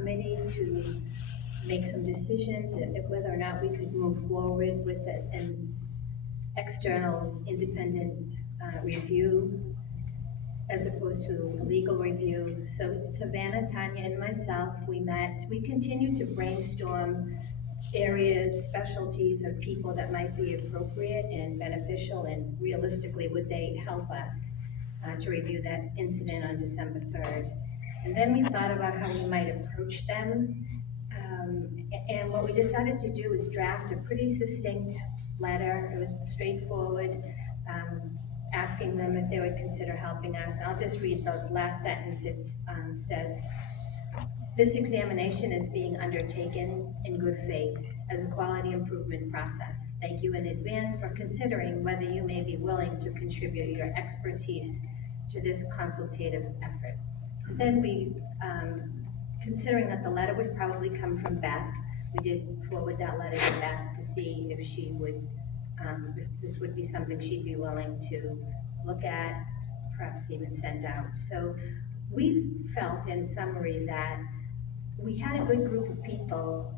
committee to make some decisions whether or not we could move forward with an external independent review as opposed to legal review. So Savannah, Tanya, and myself, we met. We continued to brainstorm areas, specialties, or people that might be appropriate and beneficial, and realistically, would they help us to review that incident on December 3rd. And then we thought about how we might approach them. And what we decided to do was draft a pretty succinct letter. It was straightforward, asking them if they would consider helping us. I'll just read the last sentence. It says, "This examination is being undertaken in good faith as a quality improvement process. Thank you in advance for considering whether you may be willing to contribute your expertise to this consultative effort." And then we, considering that the letter would probably come from Beth, we did forward that letter to Beth to see if she would, if this would be something she'd be willing to look at, perhaps even send out. So we felt, in summary, that we had a good group of people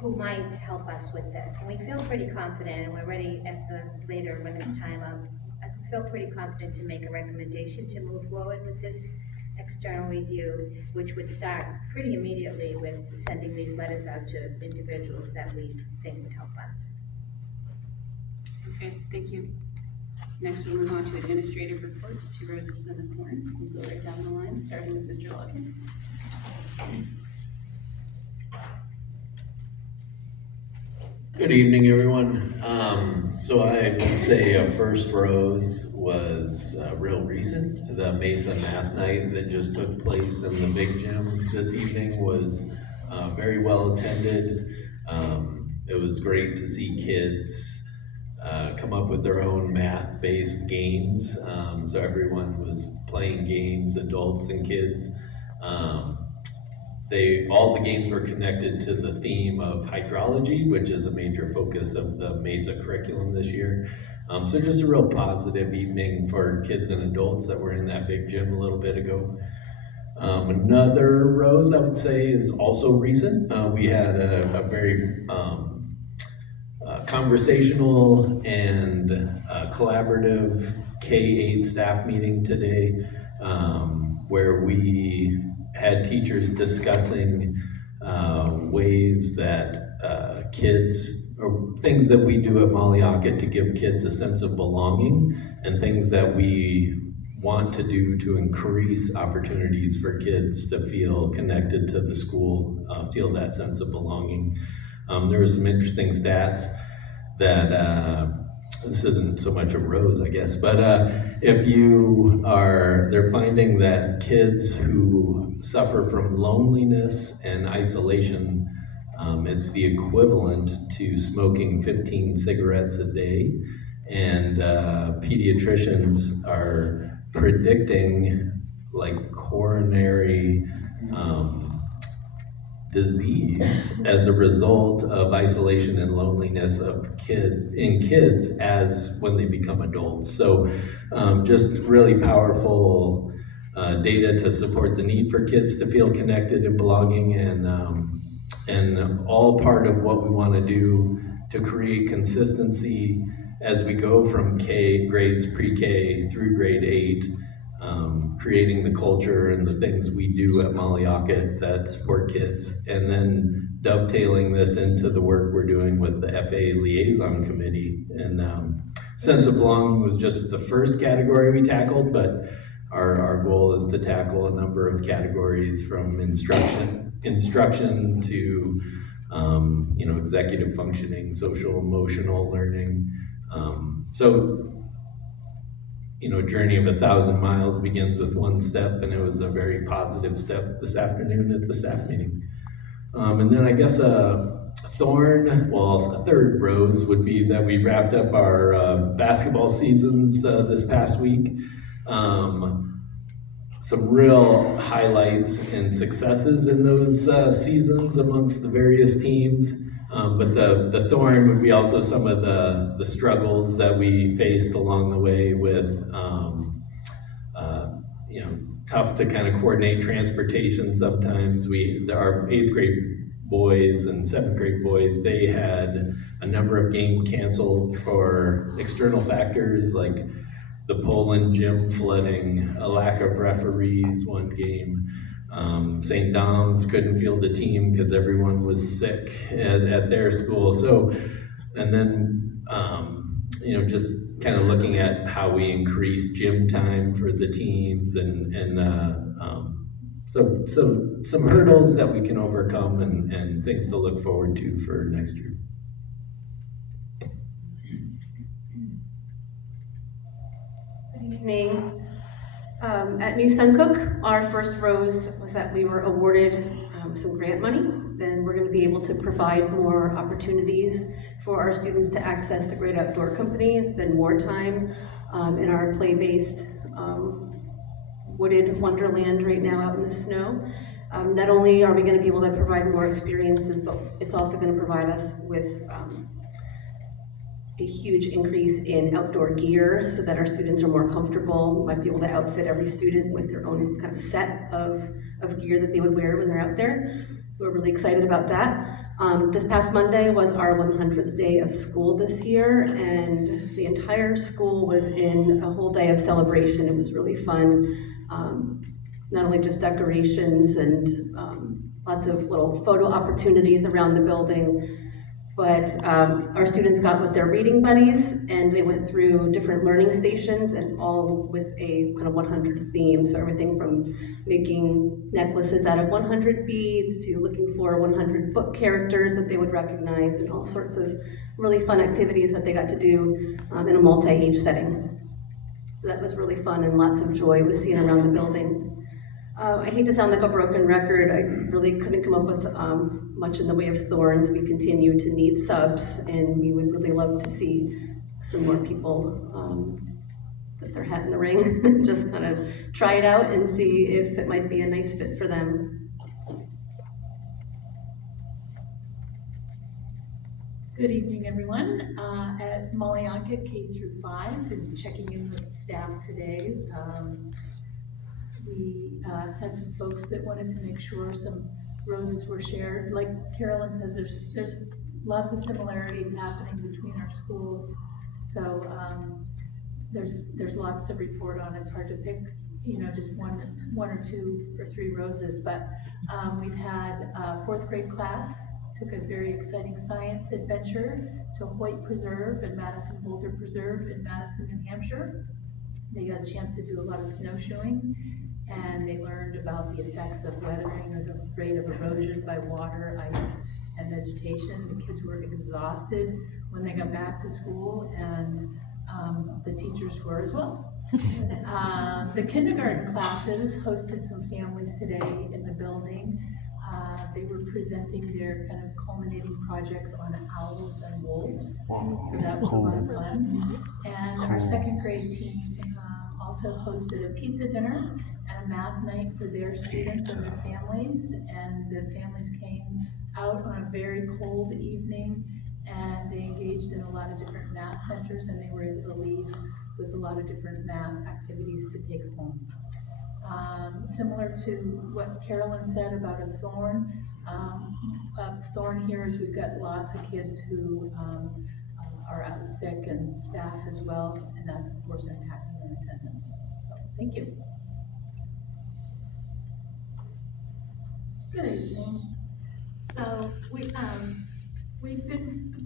who might help us with this. And we feel pretty confident, and we're ready at the later when it's time. I feel pretty confident to make a recommendation to move forward with this external review, which would start pretty immediately with sending these letters out to individuals that we think would help us. Okay, thank you. Next, we'll move on to administrative reports. Two roses and a thorn. We'll go right down the line, starting with Mr. Logan. Good evening, everyone. So I would say a first rose was real recent. The Mesa Math Night that just took place in the big gym this evening was very well attended. It was great to see kids come up with their own math-based games. So everyone was playing games, adults and kids. All the games were connected to the theme of hydrology, which is a major focus of the Mesa curriculum this year. So just a real positive evening for kids and adults that were in that big gym a little bit ago. Another rose I would say is also recent. We had a very conversational and collaborative K-8 staff meeting today, where we had teachers discussing ways that kids, or things that we do at Mollyaka to give kids a sense of belonging, and things that we want to do to increase opportunities for kids to feel connected to the school, feel that sense of belonging. There were some interesting stats that this isn't so much a rose, I guess, but they're finding that kids who suffer from loneliness and isolation, it's the equivalent to smoking 15 cigarettes a day, and pediatricians are predicting like coronary disease as a result of isolation and loneliness in kids as when they become adults. So just really powerful data to support the need for kids to feel connected and belonging, and all part of what we want to do to create consistency as we go from grades pre-K through grade 8, creating the culture and the things we do at Mollyaka that support kids, and then dovetailing this into the work we're doing with the FA Liaison Committee. And sense of belonging was just the first category we tackled, but our goal is to tackle a number of categories from instruction to executive functioning, social emotional learning. A journey of 1,000 miles begins with one step, and it was a very positive step this afternoon at the staff meeting. And then I guess a third rose would be that we wrapped up our basketball seasons this past week. Some real highlights and successes in those seasons amongst the various teams. But the thorn would be also some of the struggles that we faced along the way with tough to kind of coordinate transportation sometimes. Our 8th grade boys and 7th grade boys, they had a number of games canceled for external factors like the Poland gym flooding, a lack of referees one game. St. Dom's couldn't field the team because everyone was sick at their school. So, and then, just kind of looking at how we increase gym time for the teams so some hurdles that we can overcome and things to look forward to for next year. Good evening. At New Suncook, our first rose was that we were awarded some grant money. Then we're going to be able to provide more opportunities for our students to access the Great Outdoor Company and spend more time in our play-based wooded wonderland right now out in the snow. Not only are we going to be able to provide more experiences, but it's also going to provide us with a huge increase in outdoor gear so that our students are more comfortable. We might be able to outfit every student with their own kind of set of gear that they would wear when they're out there. We're really excited about that. This past Monday was our 100th day of school this year, and the entire school was in a whole day of celebration. It was really fun. Not only just decorations and lots of little photo opportunities around the building, but our students got with their reading buddies, and they went through different learning stations, and all with a kind of 100 theme. So everything from making necklaces out of 100 beads to looking for 100 book characters that they would recognize, and all sorts of really fun activities that they got to do in a multi-age setting. So that was really fun, and lots of joy was seen around the building. I hate to sound like a broken record. I really couldn't come up with much in the way of thorns. We continue to need subs, and we would really love to see some more people put their hat in the ring, just kind of try it out and see if it might be a nice fit for them. Good evening, everyone. At Mollyonka K-5, and checking in with staff today. We had some folks that wanted to make sure some roses were shared. Like Carolyn says, there's lots of similarities happening between our schools. So there's lots to report on. It's hard to pick, just one or two or three roses. But we've had a 4th grade class took a very exciting science adventure to Hoyt Preserve and Madison Boulder Preserve in Madison, New Hampshire. They got a chance to do a lot of snowshoeing, and they learned about the effects of weathering or the rate of erosion by water, ice, and vegetation. The kids were exhausted when they got back to school, and the teachers were as well. The kindergarten classes hosted some families today in the building. They were presenting their kind of culminating projects on owls and wolves, so that was a lot of fun. And our 2nd grade team also hosted a pizza dinner and a math night for their students and their families, and the families came out on a very cold evening, and they engaged in a lot of different math centers, and they were able to leave with a lot of different math activities to take home. Similar to what Carolyn said about a thorn, here is we've got lots of kids who are out sick, and staff as well, and that's of course impacting their attendance. So thank you. Good evening. So we've been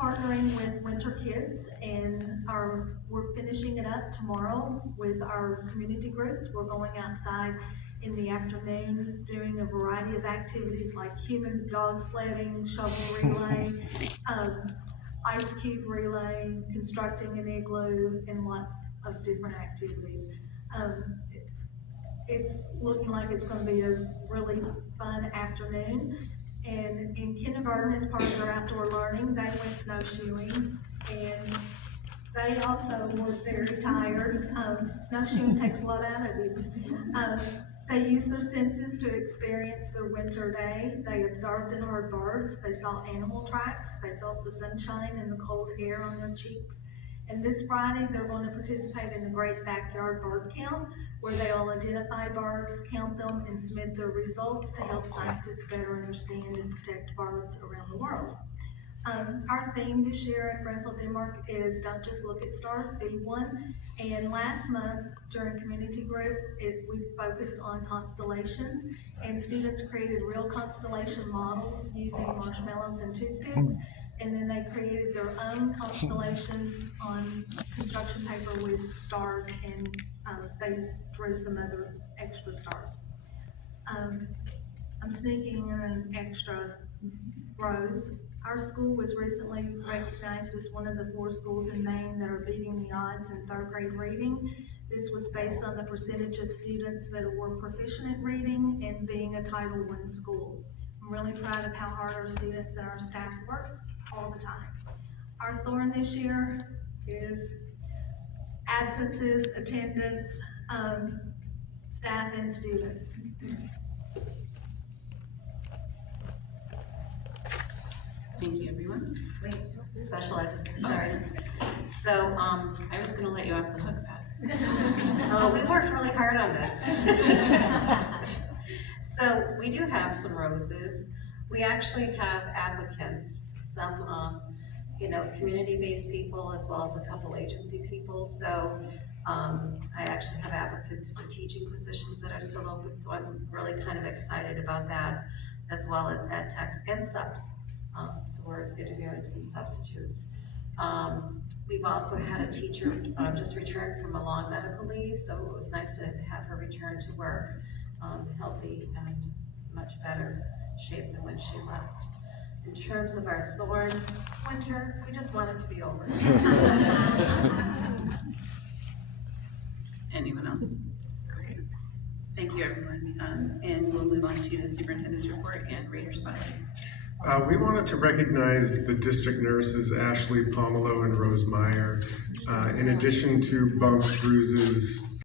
partnering with Winter Kids, and we're finishing it up tomorrow with our community groups. We're going outside in the afternoon doing a variety of activities like human dog sledding, shovel relay, ice cube relay, constructing an igloo, and lots of different activities. It's looking like it's going to be a really fun afternoon. And in kindergarten, as part of their outdoor learning, they went snowshoeing, and they also were very tired. Snowshoeing takes a lot out of you. They used their senses to experience their winter day. They observed and heard birds. They saw animal tracks. They felt the sunshine and the cold air on their cheeks. And this Friday, they're going to participate in the Great Backyard Bird Count, where they'll identify birds, count them, and submit their results to help scientists better understand and protect birds around the world. Our theme this year at Granville Denmark is Don't Just Look at Stars, Be One. And last month during community group, we focused on constellations, and students created real constellation models using marshmallows and toothpicks. And then they created their own constellation on construction paper with stars, and they drew some other extra stars. I'm sneaking in an extra rose. Our school was recently recognized as one of the 4 schools in Maine that are beating the odds in 3rd grade reading. This was based on the percentage of students that were proficient at reading and being a Title I school. I'm really proud of how hard our students and our staff works all the time. Our thorn this year is absences, attendance, staff and students. Thank you, everyone. Wait, special ed, sorry. So, I was gonna let you off the hook, Pat. we worked really hard on this. So, we do have some roses. We actually have applicants, some, community-based people as well as a couple agency people. So, I actually have applicants for teaching positions that are still open, so I'm really kind of excited about that, as well as ed techs and subs. So we're interviewing some substitutes. We've also had a teacher just return from a long medical leave, so it was nice to have her return to work healthy and much better shape than when she left. In terms of our thorn winter, we just want it to be over. Anyone else? Great. Thank you, everyone. And we'll move on to the superintendent's report and Rater Spotlight. We wanted to recognize the district nurses, Ashley Pomelo and Rose Meyer. In addition to bumps, bruises,